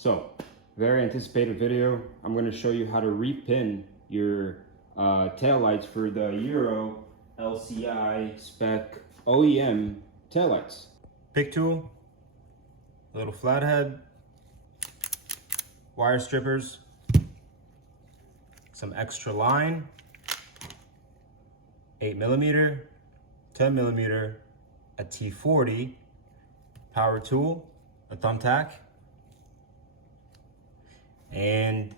So, very anticipated video. I'm going to show you how to repin your taillights for the Euro LCI spec OEM taillights. Pick tool, a little flathead, wire strippers, some extra line, 8mm, 10mm, a T40, power tool, a thumbtack, and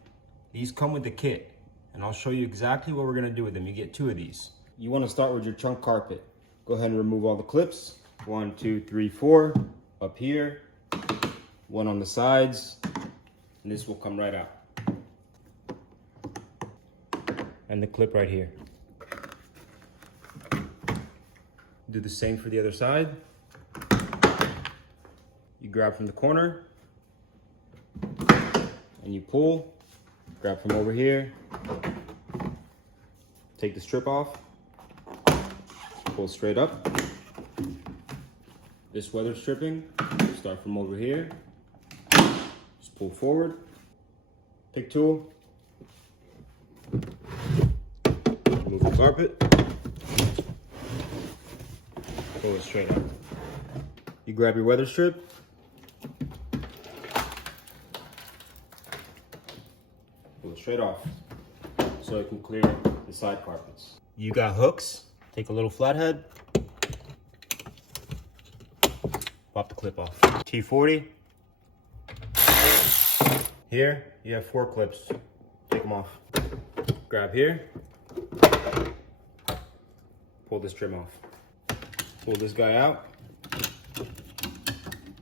these come with the kit. And I'll show you exactly what we're gonna do with them. You get 2 of these. You wanna start with your chunk carpet. Go ahead and remove all the clips. 1, 2, 3, 4, up here, 1 on the sides, and this will come right out. And the clip right here. Do the same for the other side. You grab from the corner, and you pull, grab from over here, take the strip off, pull straight up. This weather stripping, start from over here, just pull forward, pick tool, move the carpet, pull it straight up. You grab your weather strip, pull it straight off so it can clear the side carpets. You got hooks, take a little flathead, pop the clip off. T40, here you have 4 clips, take them off. Grab here, pull this trim off. Pull this guy out,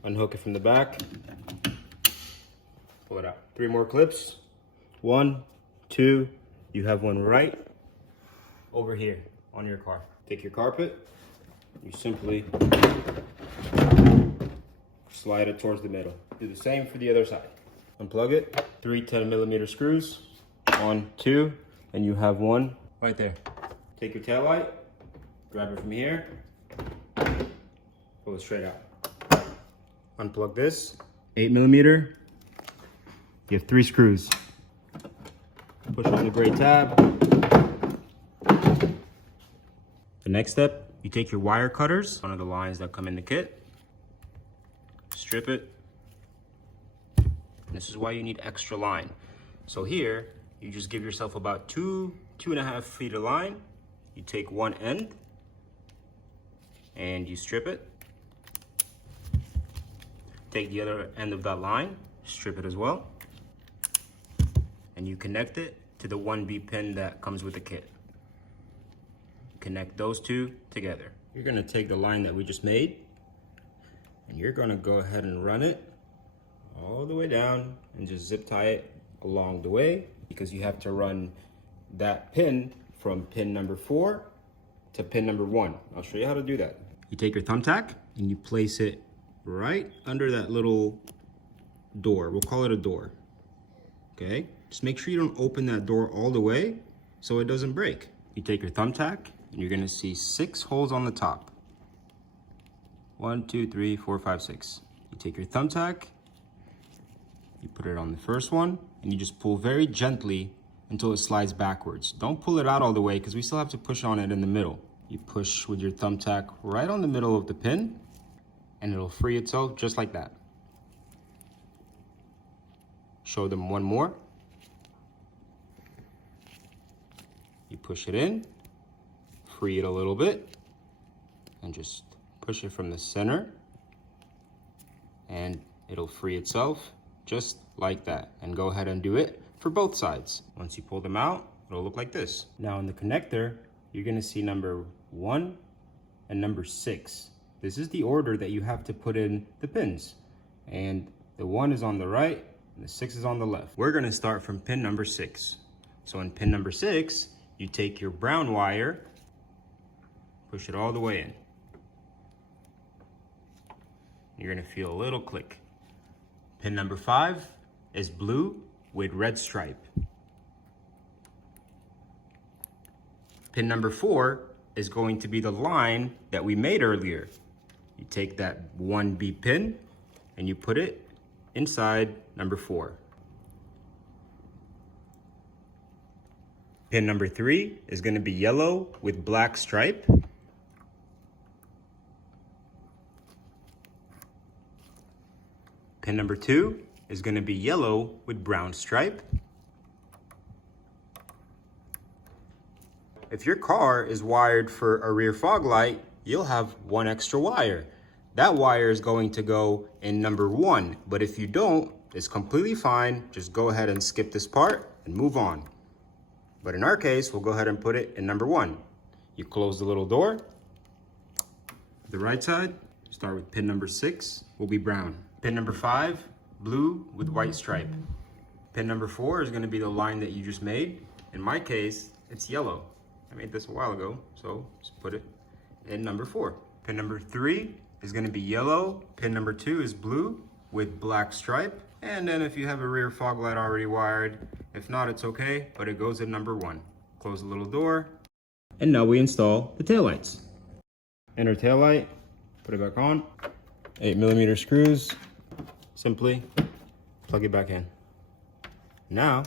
unhook it from the back, pull it out. 3 more clips, 1, 2, you have one right over here on your car. Take your carpet, you simply slide it towards the middle. Do the same for the other side. Unplug it, 3 10mm screws, 1, 2, and you have one right there. Take your tail light, grab it from here, pull it straight out. Unplug this, 8mm, you have 3 screws. Push on the gray tab. The next step, you take your wire cutters, one of the lines that come in the kit, strip it. And this is why you need extra line. So here, you just give yourself about 2.5 feet of line. You take one end and you strip it. Take the other end of that line, strip it as well. And you connect it to the 1B pin that comes with the kit. Connect those 2 together. You're gonna take the line that we just made and you're gonna go ahead and run it all the way down and just zip tie it along the way, because you have to run that pin from pin number 4 to pin number 1. I'll show you how to do that. You take your thumbtack and you place it right under that little door. We'll call it a door. Okay? Just make sure you don't open that door all the way so it doesn't break. You take your thumbtack and you're gonna see 6 holes on the top. 1, 2, 3, 4, 5, 6. You take your thumbtack, you put it on the first one, and you just pull very gently until it slides backwards. Don't pull it out all the way because we still have to push on it in the middle. You push with your thumbtack right on the middle of the pin and it'll free itself just like that. Show them one more. You push it in, free it a little bit, and just push it from the center, and it'll free itself just like that. And go ahead and do it for both sides. Once you pull them out, it'll look like this. Now in the connector, you're gonna see number 1 and number 6. This is the order that you have to put in the pins. And the 1 is on the right, and the 6 is on the left. We're gonna start from pin number 6. So in pin number 6, you take your brown wire, push it all the way in. You're gonna feel a little click. Pin number 5 is blue with red stripe. Pin number 4 is going to be the line that we made earlier. You take that 1B pin and you put it inside number 4. Pin number 3 is going to be yellow with black stripe. Pin number 2 is going to be yellow with brown stripe. If your car is wired for a rear fog light, you'll have one extra wire. That wire is going to go in number 1, but if you don't, it's completely fine. Just go ahead and skip this part and move on. But in our case, we'll go ahead and put it in number 1. You close the little door. The right side, start with pin number 6, will be brown. Pin number 5, blue with white stripe. Pin number 4 is going to be the line that you just made. In my case, it's yellow. I made this a while ago, so just put it in number 4. Pin number 3 is going to be yellow. Pin number 2 is blue with black stripe. And then if you have a rear fog light already wired, if not, it's okay, but it goes in number 1. Close the little door. And now we install the taillights. Inner taillight, put it back on. 8mm screws. Simply plug it back in. Now,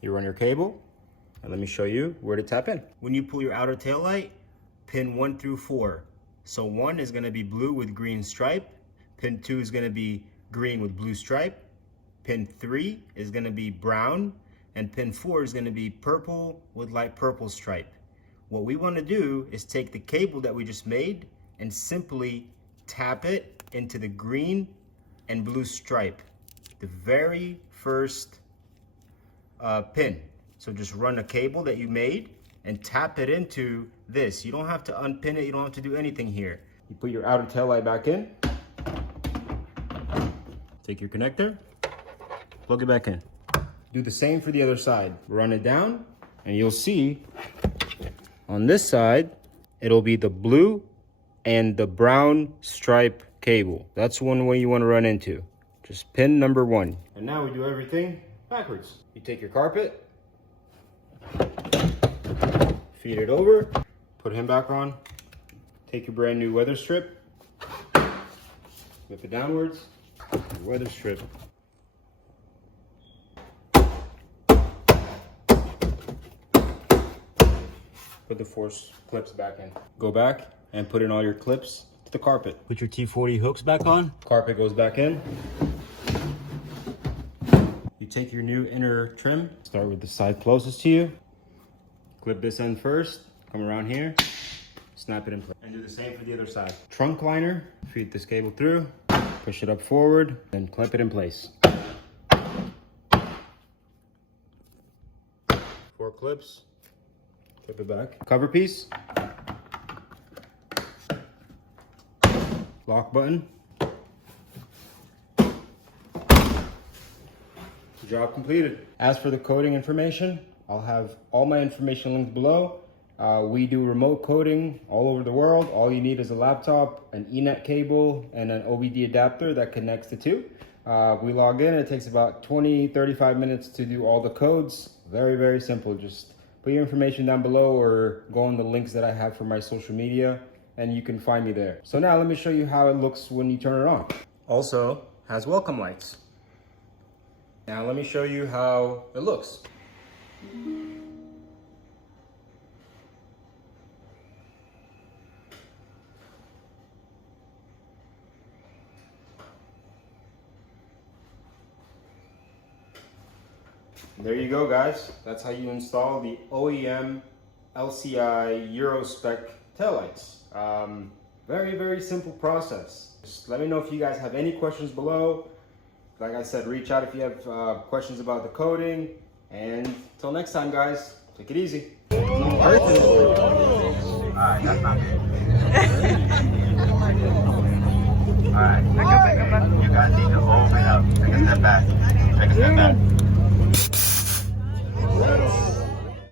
you run your cable, and let me show you where to tap in. When you pull your outer taillight, pin 1 through 4. So 1 is going to be blue with green stripe. Pin 2 is going to be green with blue stripe. Pin 3 is going to be brown. And pin 4 is going to be purple with light purple stripe. What we want to do is take the cable that we just made and simply tap it into the green and blue stripe, the very first pin. So just run a cable that you made and tap it into this. You don't have to unpin it, you don't have to do anything here. You put your outer tail light back in, take your connector, plug it back in. Do the same for the other side. Run it down, and you'll see on this side, it'll be the blue and the brown stripe cable. That's one way you want to run into. Just pin number 1. And now we do everything backwards. You take your carpet, feed it over, put him back on, take your brand new weather strip, flip it downwards, your weather strip. Put the 4 clips back in. Go back and put in all your clips to the carpet. Put your T40 hooks back on. Carpet goes back in. You take your new inner trim. Start with the side closest to you. Clip this end first. Come around here. Snap it in place. And do the same for the other side. Trunk liner. Feed this cable through. Push it up forward. Then clip it in place. 4 clips. Clip it back. Cover piece. Lock button. Job completed. As for the coding information, I'll have all my information linked below. We do remote coding all over the world. All you need is a laptop, an Ethernet cable, and an OBD adapter that connects the two. We log in. It takes about 20-35 minutes to do all the codes. Very, very simple. Just put your information down below or go on the links that I have for my social media and you can find me there. So now let me show you how it looks when you turn it on. Also has welcome lights. Now let me show you how it looks. There you go, guys. That's how you install the OEM LCI Euro spec taillights. Very, very simple process. Just let me know if you guys have any questions below. Like I said, reach out if you have questions about the coding. And until next time, guys, take it easy. Alright, that's not good. Alright, you guys need to open up. Take a step back. Take a step back.